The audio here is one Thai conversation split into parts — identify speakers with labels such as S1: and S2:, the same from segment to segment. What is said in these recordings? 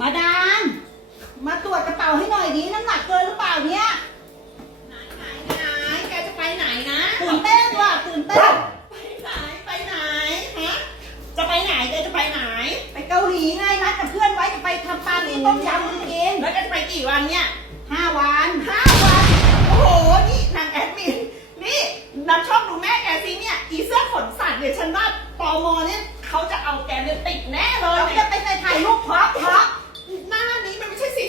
S1: มาดาม มาตรวจกระเป๋าให้หน่อยดิน้ำหนักเกินหรือเปล่าเนี่ย
S2: ไหนไหนแกจะไปไหนนะ
S1: ตื่นเต้นว่ะตื่นเต้น
S2: ไปไหนไปไหนฮะจะไปไหนแกจะไปไหน
S1: ไปเกาหลีไงนัดกับเพื่อนไว้จะไปทำปาร์ตี้ต้มยำกันกิน
S2: แล้วแกจะไปกี่วันเนี่ย
S1: ห้าวัน
S2: ห้าวัน โอ้โห นี่นางแอดมิน นี่นับชอบดูแม่แกสิเนี่ย อีเสื้อขนสัตว์เนี่ยฉันว่าปอมเนี่ยเขาจะเอาแกเนี่ยติดแน่เลย
S1: เราจะไปถ่ายรูปพร็อพพร็อพ
S2: หน้านี้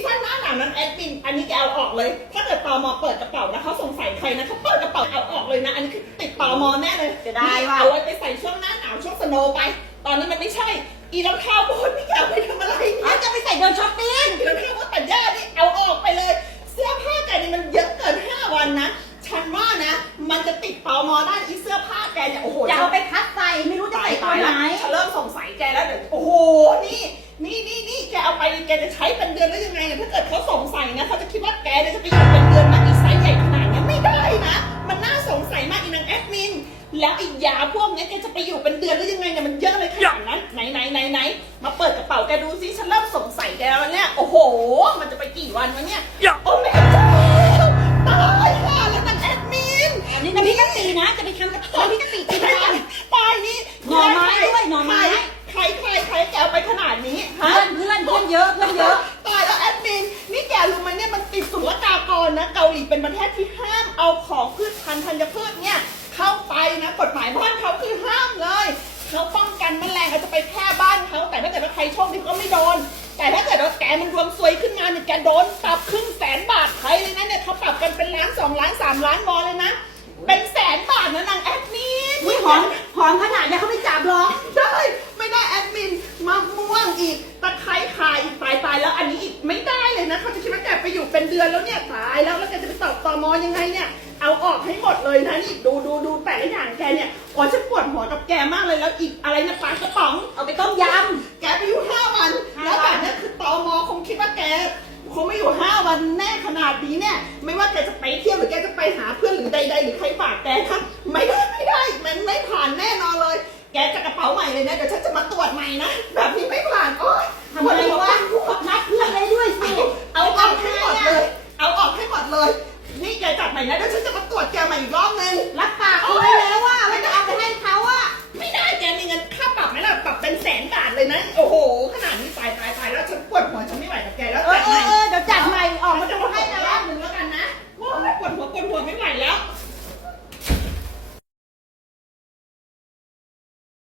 S2: มันไม่ใช่ซีซั่นหน้าหนาวนั้นแอดมิน อันนี้แกเอาออกเลย ถ้าเกิดตอมอเปิดกระเป๋านะเขาสงสัยใครนะเขาเปิดกระเป๋าเอาออกเลยนะ อันนี้คือติดตอมอแน่เลย
S1: จะได้ว่ะ
S2: เอาไว้ไปใส่ช่วงหน้าหนาวช่วงสโนว์ไป ตอนนี้มันไม่ใช่ อีรองเท้าบูทนี่แกเอาไปทำอะไร
S1: เรา
S2: เนี่ย
S1: จะไปใส่เดินช้อปปิ้ง
S2: อีรองเท้าบูทตัดหญ้านี่เอาออกไปเลย เสื้อผ้าแกนี่มันเยอะเกินห้าวันนะ ฉันว่านะ มันจะติดตอมอได้อีเสื้อผ้าแกเนี่ยโอ้โห
S1: จะเอาไปคัดใส่ไม่รู้จะใส่ตัวไหน
S2: ฉันเริ่มสงสัยแกแล้วเดี๋ยวโอ้โหนี่นี่นี่นี่แกเอา ไปแกจะใช้เป็นเดือนได้ยังไงอะถ้าเกิดเขาสงสัยนะเขาจะคิดว่าแกเนี่ยจะไปอยู่เป็นเดือนนะอีไซส์ใหญ่ขนาดนี้ไม่ได้นะ มันน่าสงสัยมากอีนางแอดมิน แล้วอียาพวกเนี้ยแกจะไปอยู่เป็นเดือนได้ยังไงเนี่ยมันเยอะเลยขนาดนั้นไหนไหนไหนไหนมาเปิดกระเป๋าแกดูซิฉันเริ่มสงสัยแกแล้วเนี่ยโอ้โห มันจะไปกี่วันวะเนี่ยโอ้แม่เจ้าตายค่ะแล้วนางแอดมิน
S1: อันนี้น้ำพริกกะปินะจะไปทำกับน้ำพริกกะปิกินกัน
S2: ตายนี่
S1: หน่อไม้ด้วยหน่อไม้
S2: ศุลกากรนะเกาหลีเป็นประเทศที่ห้ามเอาของพืชพันธุ์ธัญพืชเนี่ยเข้าไปนะกฎหมายบ้านเขาคือห้ามเลยเขาป้องกันแมลงอาจจะไปแพร่บ้านเขาแต่ถ้าเกิดว่าใครโชคดีก็ไม่โดน แต่ถ้าเกิดว่าแกมันดวงซวยขึ้นมาเนี่ยแกโดนปรับครึ่งแสนบาทไทยเลยนะเนี่ยเขาปรับกันเป็นล้านสองล้านสามล้านวอนเลยนะ เป็นแสนบาทนะนางแอดมิน
S1: อุ้ยหอมหอมขนาดเนี้ยเขาไม่จับหรอก
S2: ได้ไม่ได้แอดมินมะม่วงอีกตะไคร้คายอีกตายตายแล้วอันนี้อีกไม่ได้เลยนะเขาจะคิดว่าแก ไปอยู่เป็นเดือนแล้วเนี่ยตายแล้วแล้วแกจะไปตอบตอมอยังไงเนี่ย เอาออกให้หมดเลยนะนี่ดูดูดูแต่ละอย่างแกเนี่ยโอ้ฉันปวดหัวกับแกมากเลยแล้วอีกอะไรนะปลากระป๋อง
S1: เอาไปต้มย
S2: แกไปอยู่ห้าวัน
S1: ห้า
S2: แล้ว
S1: วั
S2: แบบ
S1: น
S2: เนี้ยคือตอมอคงคิดว่าแกคงไม่อยู่ห้าวันแน่ขนาดนี้เนี่ย ไม่ว่าแกจะไปเที่ยวหรือแกจะไปหาเพื่อนหรือใดๆหรือใครฝากแกนะไม่ได้ไม่ได้มันไม่ผ่านแน่นอนเลย แกจะกระเป๋าใหม่เลยนะเดี๋ยวฉันจะมาตรวจใหม่นะ
S1: เลย
S2: นี่แกจัดใหม่แล้วเดี๋ยวฉันจะมาตรวจแกใหม่อีกรอบนึง
S1: รับปากคุณไว้แล้วว่าว่าจะเอาไปให้เขาอะ
S2: ไม่ได้แกมีเงินค่าปรับไหมล่ะปรับเป็นแสนบาทเลยนะโอ้โห ขนาดนี้ตายตายตายแล้วฉันปวดหัวฉันไม่ไหวกับแกแล้วเออเออเดี๋ยวจัดใหม่ออกมาจะมาให้นะรอบหนึ่งแล้วกันนะโอ้ยปวดหัวปวดหัวไม่ไหวแล้ว